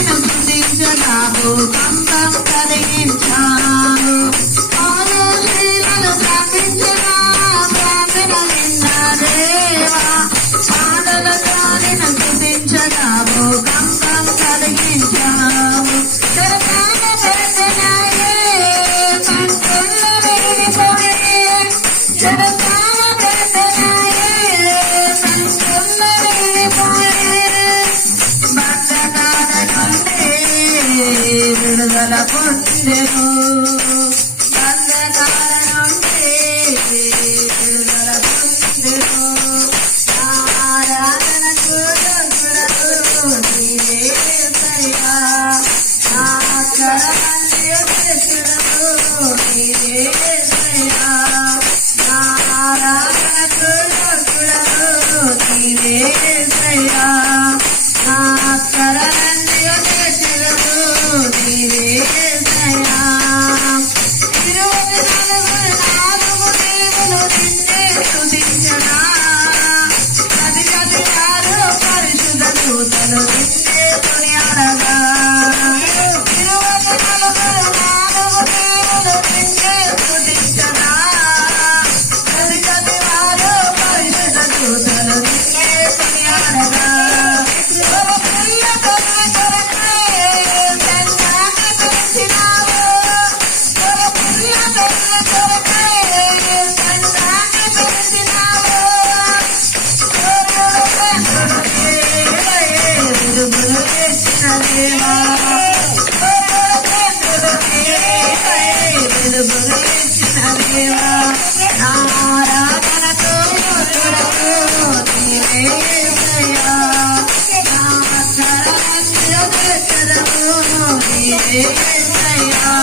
సంధించరావు కంపం కదిలించావు బంధన పొందెను బంధకారణం విడుదల పొందెను ఆరాధనకు దొరుకుడు నీవే సయ్యా నా కళ చేసుడు నీవే సయ్యా ఆరాధనకు దొరుకుడు నీవే Yeah.